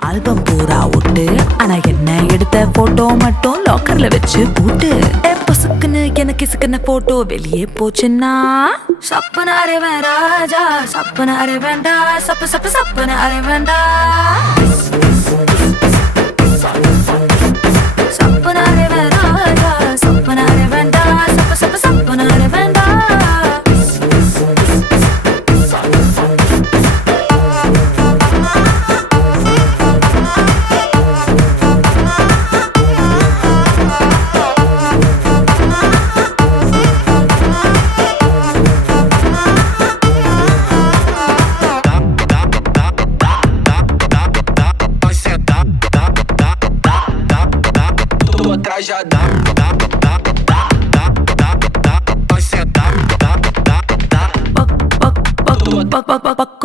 Album பூரா ஒட்டு ஆனா என்ன எடுத்த போட்டோ மட்டும் லாக்கர்ல வச்சு போட்டு. பசுக்குன்னு எனக்கு இசுக்குன போட்டோ வெளியே போச்சுன்னா? சப்பன அறிவன் ராஜா. சப்பன வேண்டா. சப்பு சப்பு சப்பன வேண்டா. சப்பன அறிவன் ராஜா. சப்பன அறிவன்டா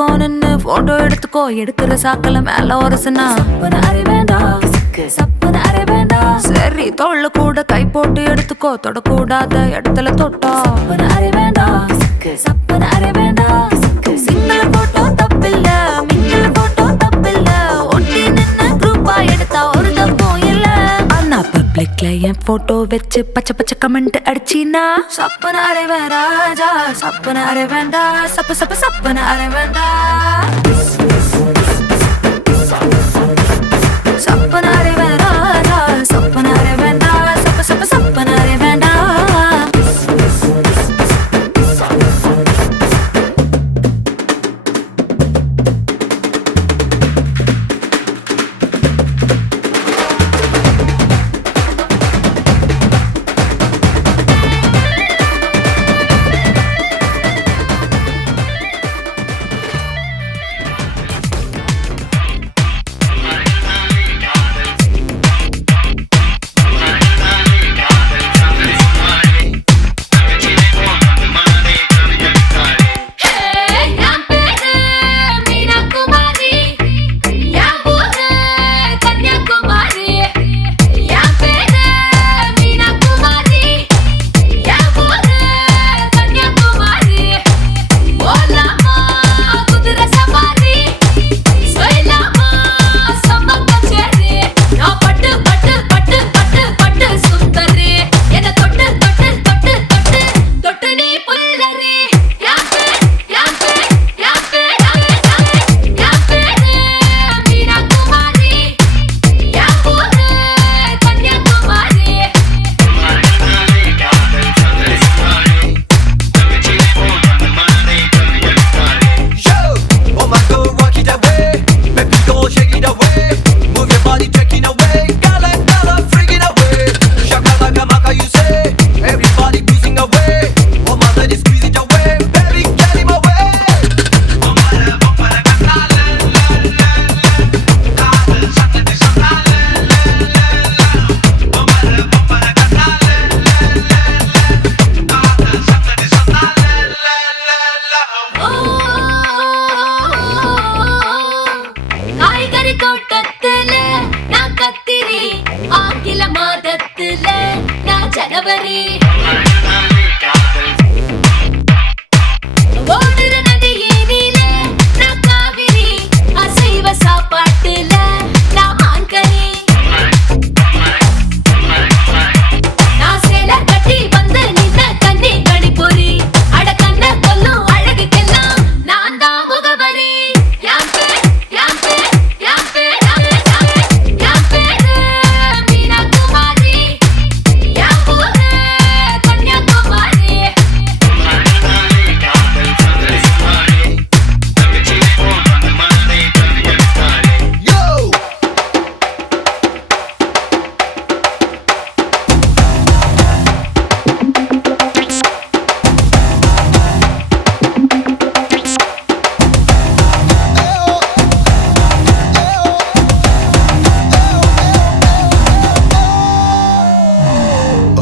எடுத்துக்கோ நின்னு போட்டோ எடுத்துக்கோ. எடுக்கிற சாக்கல மேல ஒரசுனா சரி தோல்ல கூட கை போட்டு எடுத்துக்கோ. தொடக்கூடாத இடத்துல தொட்டோ. அறிவேண்டா ഫോട്ടോ വെച്ച് പച്ച പച്ച കമന്റ് അടിച്ചിന സപ്പനാരെ വേണ്ട സപ്പനാരെ വേണ്ട സപ്പ സപ്പ സപ്പനാരെ വേണ്ട സപ്പനാരെ വേണ്ട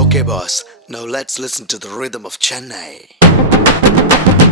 Okay, boss, now let's listen to the rhythm of Chennai.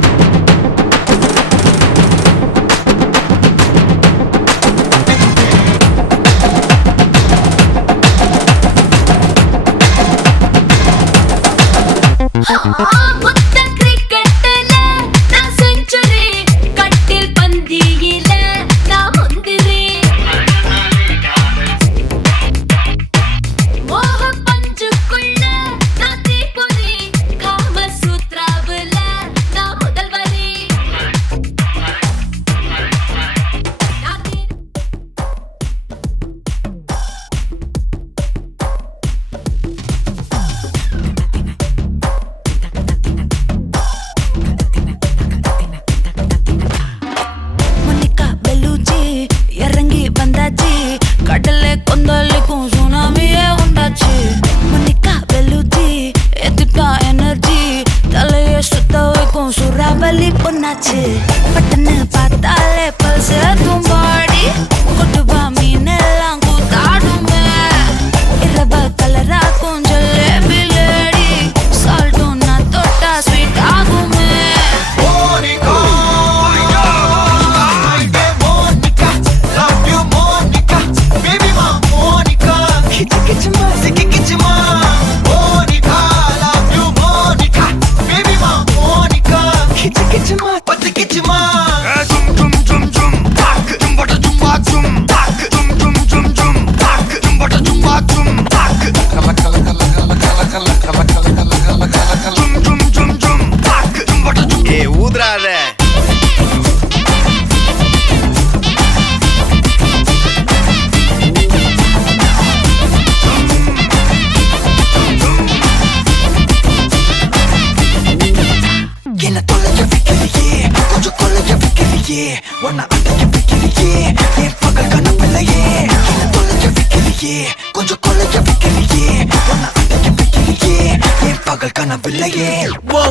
கனவில்லையே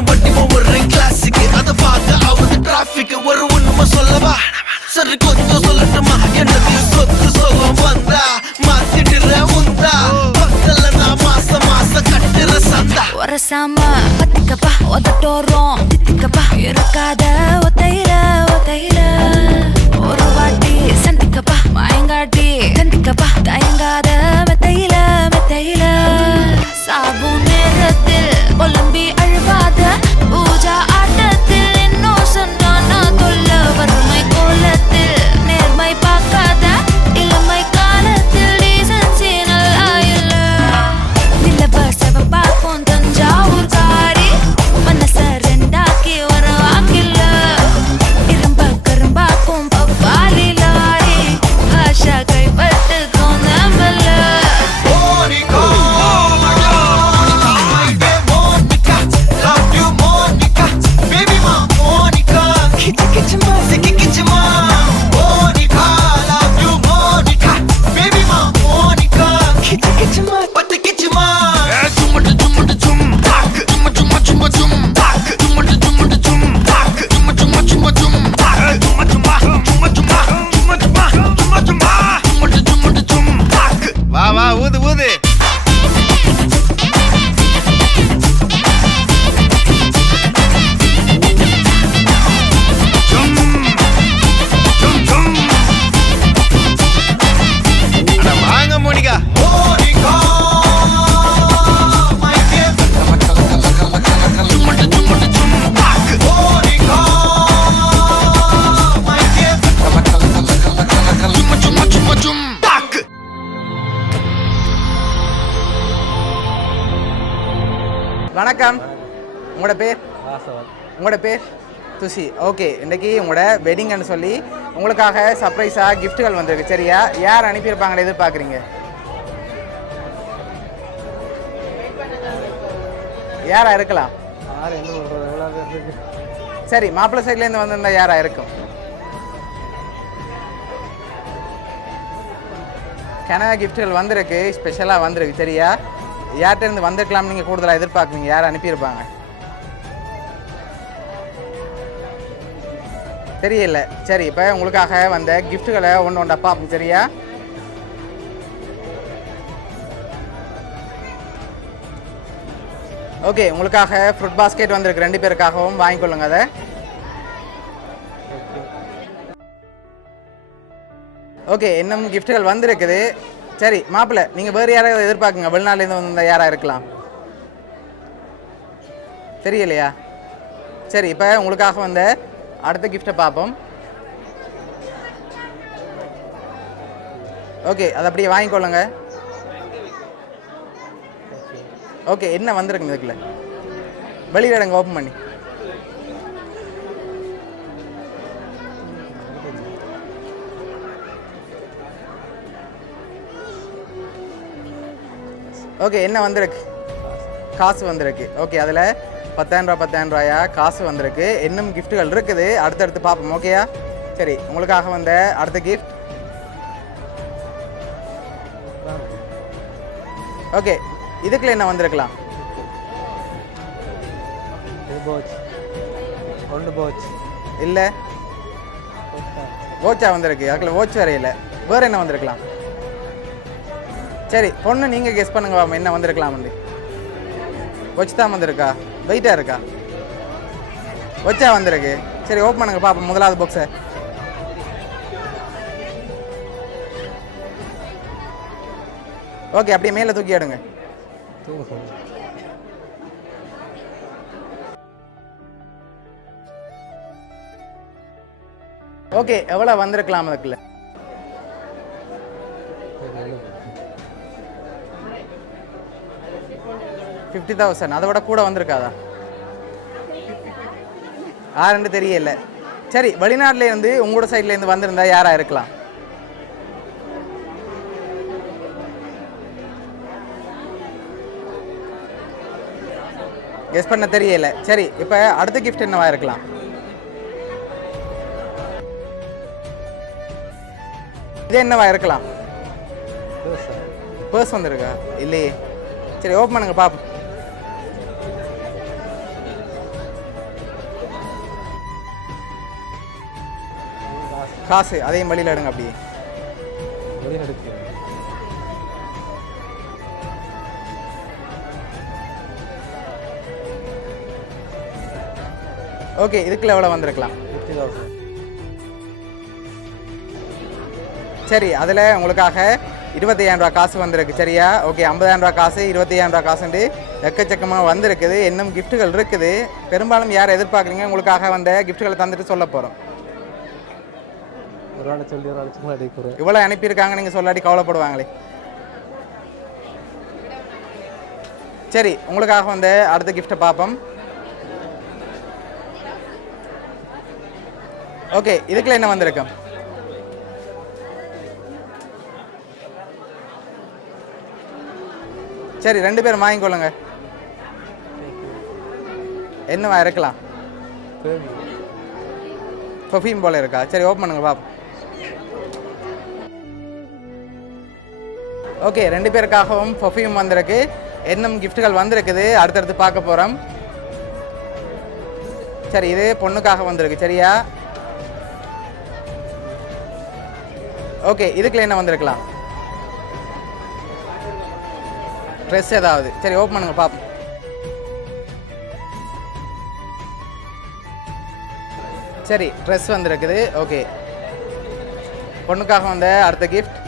வண்டி ஒவ்வொரு கிளாஸுக்கு அதை பார்க்க அவரு டிராபிக் ஒரு உண்மை சொல்லவா? சரி கொஞ்சம் சொல்லட்டுமா? எனக்கு கொத்து சொல்லம் வந்தா? மாத்திடுற உந்தா பக்கத்துல நான் மாச மாச கட்டுற சந்தா. உரசாம பத்திக்கப்பா உதட்டோரம் தித்திக்கப்பா இருக்காத ஒத்தையில ஒத்தையில. ஒரு வாட்டி சந்திக்கப்பா மயங்காட்டி. சந்திக்கப்பா தயங்காத மெத்தையில மெத்தையில. சாபு உள்ளத்தில் ஒலும்பி அழுவாத வணக்கம். உங்களோட பேர்? உங்களோட பேர்? துஷி. ஓகே இன்னைக்கு உங்களோட வெட்டிங்னு சொல்லி உங்களுக்காக சர்ப்ரைஸாக கிஃப்ட்டுகள் வந்திருக்கு. சரியா? யார் அனுப்பியிருப்பாங்கன்னு எதிர்பார்க்குறீங்க? யாரா இருக்கலாம்? சரி மாப்பிள்ளை சைட்லேருந்து வந்திருந்தா யாரா இருக்கும்? கனடா கிஃப்ட்டுகள் வந்திருக்கு. ஸ்பெஷலாக வந்திருக்கு. சரியா? யார்கிட்ட இருந்து வந்திருக்கலாம் நீங்கள் கூடுதலாக எதிர்பார்க்குறீங்க யார் அனுப்பியிருப்பாங்க? தெரியல. சரி இப்போ உங்களுக்காக வந்த கிஃப்ட்டுகளை ஒன்று ஒன்றா பார்ப்போம் சரியா? ஓகே உங்களுக்காக ஃப்ரூட் பாஸ்கெட் வந்திருக்கு. ரெண்டு பேருக்காகவும் வாங்கிக்கொள்ளுங்க அதை. ஓகே இன்னும் கிஃப்ட்டுகள் வந்திருக்குது. சரி மாப்பிள்ளை நீங்கள் வேறு யாராவது எதிர்பார்க்குங்க? வெளிநாட்டிலேருந்து வந்த யாராக இருக்கலாம்? தெரியலையா? சரி இப்போ உங்களுக்காக வந்த அடுத்த கிஃப்ட்டை பார்ப்போம். ஓகே அதை அப்படியே வாங்கிக்கொள்ளுங்க. ஓகே என்ன வந்துருக்குங்க இதுக்குள்ள? வெளியில ஓப்பன் பண்ணி. ஓகே என்ன வந்திருக்கு? காசு வந்திருக்கு. ஓகே அதில் பத்தாயிரம் ரூபா பத்தாயிரம் ரூபாயா? காசு வந்திருக்கு. இன்னும் கிஃப்ட்டுகள் இருக்குது. அடுத்தடுத்து பார்ப்போம். ஓகேயா சரி உங்களுக்காக வந்த அடுத்த கிஃப்ட் ஓகே இதுக்குள்ள என்ன வந்திருக்கலாம்? போச்சு இல்லை. ஓச்சா வந்திருக்கு. அதுக்குள்ள ஓச் வேற இல்லை. வேற என்ன வந்திருக்கலாம்? சரி பொண்ணு நீங்கள் கெஸ் பண்ணுங்க பாப்போம் என்ன வந்திருக்கலாம்னு. ஒச் தான் வந்திருக்கா வெயிட்டாக இருக்கா? வச்சா வந்திருக்கு. சரி ஓப்பன் பண்ணுங்க பாப்போம் முதலாவது பாக்ஸை ஓகே அப்படியே மேலே தூக்கி எடுங்க. ஓகே எவ்வளோ வந்திருக்கலாம் அதுக்குள்ள? ஃபிஃப்டி தௌசண்ட் அதை விட கூட வந்திருக்காதா? ஆறுன்னு தெரியல. சரி வெளிநாட்டிலேருந்து உங்களோட சைட்லேருந்து வந்திருந்தா யாராக இருக்கலாம்? கெஸ் பண்ண தெரியல. சரி இப்போ அடுத்த கிஃப்ட் என்னவா இருக்கலாம்? இது என்னவா இருக்கலாம்? பர்ஸ் வந்திருக்கா? இல்லையே. சரி ஓப்பன் பண்ணுங்க பாப்போம். காசு அதையும் வழியில் எடுங்க அப்படியே ஓகே இதுக்குள்ள எவ்வளோ வந்திருக்கலாம்? சரி அதில் உங்களுக்காக இருபத்தையாயிரம் ரூபா காசு வந்திருக்கு சரியா? ஓகே ஐம்பதாயிரம் ரூபா காசு இருபத்தையாயிரம் ரூபா காசுண்டு எக்கச்சக்கமாக வந்திருக்குது இன்னும் கிஃப்ட்டுகள் இருக்குது. பெரும்பாலும் யார் எதிர்பார்க்குறீங்க உங்களுக்காக வந்த கிஃப்ட்டுகளை தந்துட்டு சொல்ல போகிறோம் ஒரு ஆளை சொல்லி ஒரு ஆளை சும்மா அடிக்கிறேன் இவ்வளோ அனுப்பியிருக்காங்க நீங்கள் சொல்லாடி கவலைப்படுவாங்களே. சரி உங்களுக்காக வந்து அடுத்த கிஃப்ட்டை பார்ப்போம். ஓகே இதுக்குள்ள என்ன வந்திருக்கும் சரி ரெண்டு பேரும் வாங்கிக்கொள்ளுங்க. என்னவா இருக்கலாம்? பர்ஃப்யூம் போல இருக்கா? சரி ஓப்பன் பண்ணுங்க பாப்போம் ஓகே ரெண்டு பேருக்காகவும் பர்ஃப்யூம் வந்திருக்கு. இன்னும் கிஃப்ட்டுகள் வந்திருக்குது. அடுத்தடுத்து பார்க்க போகிறோம் சரி இது பொண்ணுக்காக வந்திருக்கு. சரியா? ஓகே இதுக்குள்ள என்ன வந்திருக்கலாம்? ட்ரெஸ் ஏதாவது. சரி ஓப்பன் பண்ணுங்க பார்ப்போம் சரி ட்ரெஸ் வந்திருக்குது. ஓகே. பொண்ணுக்காக வந்த அடுத்த கிஃப்ட்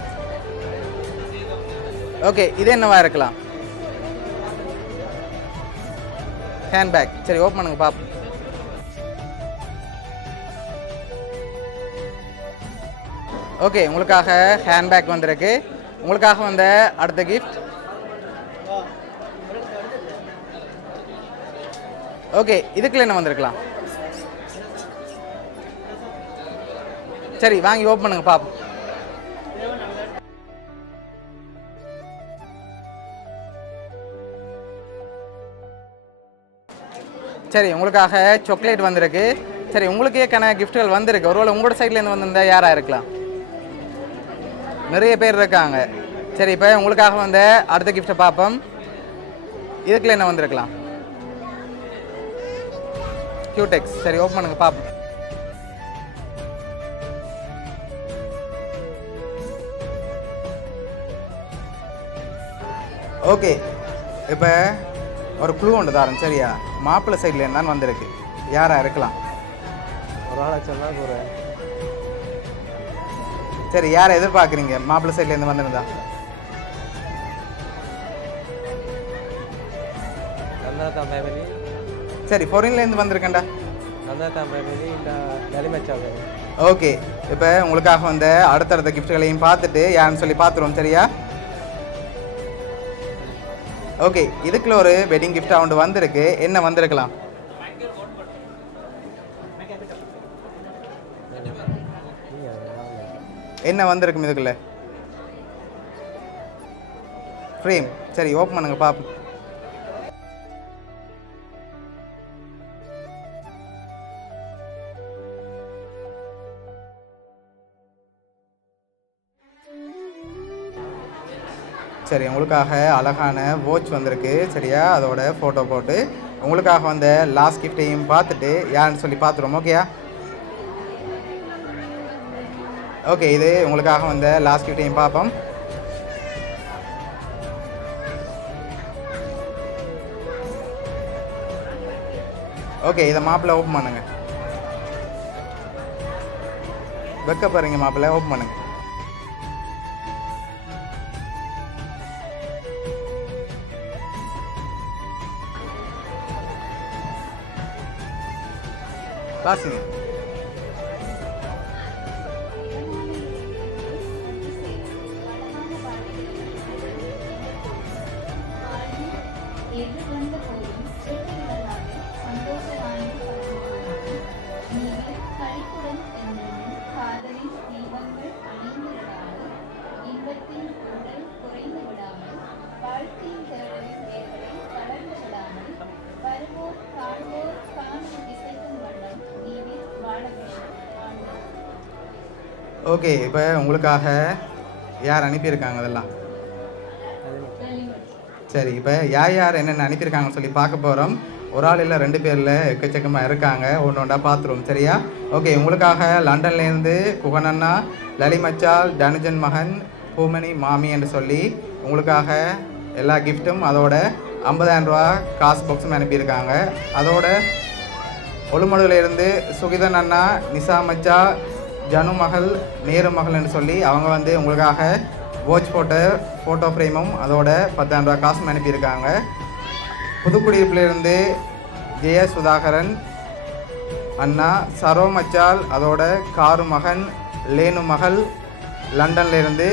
ஓகே இது என்னவா இருக்கலாம்? ஹேண்ட்பேக் சரி ஓப்பன் பண்ணுங்க பாப். ஓகே உங்களுக்காக ஹேண்ட்பேக் வந்திருக்கு. உங்களுக்காக வந்த அடுத்த கிஃப்ட் ஓகே இதுக்குள்ள என்ன வந்திருக்கலாம்? சரி வாங்கி ஓப்பன் பண்ணுங்க பாப்போம் சரி உங்களுக்காக சாக்லேட் வந்திருக்கு. சரி உங்களுக்கு ஏற்கான கிஃப்ட்டுகள் வந்திருக்கு. ஒருவேளை உங்களோட சைட்லேருந்து வந்திருந்தா யாராக இருக்கலாம்? நிறைய பேர் இருக்காங்க. சரி இப்போ உங்களுக்காக வந்த அடுத்த கிஃப்ட்டை பார்ப்போம். இதுக்குள்ள என்ன வந்திருக்கலாம்? கியூடெக்ஸ் சரி ஓப்பன் பண்ணுங்க பார்ப்போம். ஓகே இப்போ ஒரு குழு ஒன்று தாரன். சரியா? மாப்பிள்ளை சைடில் இருந்தான்னு வந்திருக்கு. யாராக இருக்கலாம்? ஒரு ஆளை சொன்னா ஒரு சரி யாரை எதிர்பார்க்குறீங்க? மாப்பிள்ளை சைட்லேருந்து வந்திருந்தா. ரங்கநாதா ஃபேமிலி சரி ஃபொரின்லேருந்து வந்திருக்கேன்டா. ரங்கநாதா ஃபேமிலி இந்த நலிமச்சா ஓகே. இப்போ உங்களுக்காக வந்த அடுத்தடுத்த கிஃப்ட்களையும் பார்த்துட்டு யாருன்னு சொல்லி பார்த்துருவோம். சரியா? ஓகே இதுக்குள்ள ஒரு வெட்டிங் கிஃப்ட் ஒன்று வந்திருக்கு. என்ன வந்திருக்கலாம்? என்ன வந்திருக்கும் இதுக்குள்ள? ஃப்ரேம் சரி ஓப்பன் பண்ணுங்க பாப்போம். சரி உங்களுக்காக அழகான வாட்ச் வந்திருக்கு. சரியா? அதோட ஃபோட்டோ போட்டு உங்களுக்காக வந்த லாஸ்ட் கிஃப்டையும் பார்த்துட்டு யாருன்னு சொல்லி பார்த்துருவோம் ஓகேயா ஓகே இது உங்களுக்காக வந்த லாஸ்ட் கிஃப்டையும் பார்ப்போம். ஓகே இதை மாப்பிள்ளை ஓப்பன் பண்ணுங்க. வெக்க பாருங்க மாப்பிள்ளை ஓப்பன் バスの ஓகே இப்போ உங்களுக்காக யார் அனுப்பியிருக்காங்க அதெல்லாம்? சரி இப்போ யார் யார் என்னென்ன அனுப்பியிருக்காங்கன்னு சொல்லி பார்க்க போகிறோம் ஒரு ஆள் இல்லை ரெண்டு பேரில் எக்கச்சக்கமாக இருக்காங்க. ஒன்று ஒன்றா பார்த்துருவோம் சரியா? ஓகே உங்களுக்காக லண்டன்லேருந்து குகனண்ணா லலிமச்சால் தனுஜன் மகன் பூமணி மாமி என்று சொல்லி உங்களுக்காக எல்லா கிஃப்ட்டும் அதோட 50000 ரூபா காசு பாக்ஸும் அனுப்பியிருக்காங்க. அதோட ஒழுமடுல இருந்து சுகிதன் அண்ணா நிசா மச்சா ஜனு மகள் நேரு மகள்னு சொல்லி அவங்க வந்து உங்களுக்காக வாட்ச் போட்ட ஃபோட்டோ ஃப்ரேமும் அதோட பத்தாயிரம் ரூபா காசும் அனுப்பியிருக்காங்க. புதுக்குடியிருப்பிலிருந்து ஜெய சுதாகரன் அண்ணா சரோ மச்சால் அதோட காரு மகன் லேனு மகள் லண்டன்லேருந்து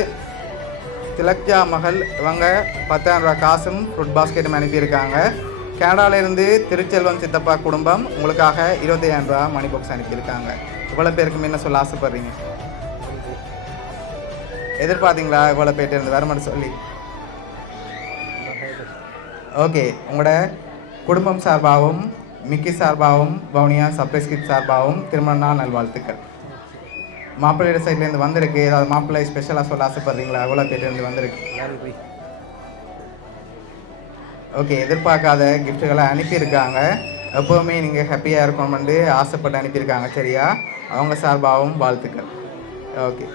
திலக்ஜா மகள் இவங்க பத்தாயிரம் ரூபா காசும் ஃப்ரூட் பாஸ்கெட்டும் அனுப்பியிருக்காங்க. கனடாலேருந்து திருச்செல்வம் சித்தப்பா குடும்பம் உங்களுக்காக இருபத்தையாயிரம் ரூபா மணி பாக்ஸ் அனுப்பியிருக்காங்க. இவ்வளோ பேருக்கு என்ன சொல்ல ஆசைப்படுறீங்க? எதிர்பார்த்தீங்களா இவ்வளோ பேர்ட்டு இருந்து வரமாட்டு சொல்லி. ஓகே உங்களோட குடும்பம் சார்பாகவும் மிக்கி சார்பாகவும் வவுனியா சர்ப்ரைஸ் கிட் சார்பாகவும் திருமண நாள் நல்வாழ்த்துக்கள். மாப்பிள்ளையோட சைட்லேருந்து வந்திருக்கு. ஏதாவது மாப்பிள்ளை ஸ்பெஷலாக சொல்ல ஆசைப்படுறீங்களா? எவ்வளோ பேர்லேருந்து வந்திருக்கு. ஓகே எதிர்பார்க்காத கிஃப்ட்டுகளை அனுப்பியிருக்காங்க. எப்போவுமே நீங்கள் ஹாப்பியாக இருக்கணும்னு ஆசைப்பட்டு அனுப்பியிருக்காங்க சரியா? அவங்க சார்பாகவும் வாழ்த்துக்கள். ஓகே.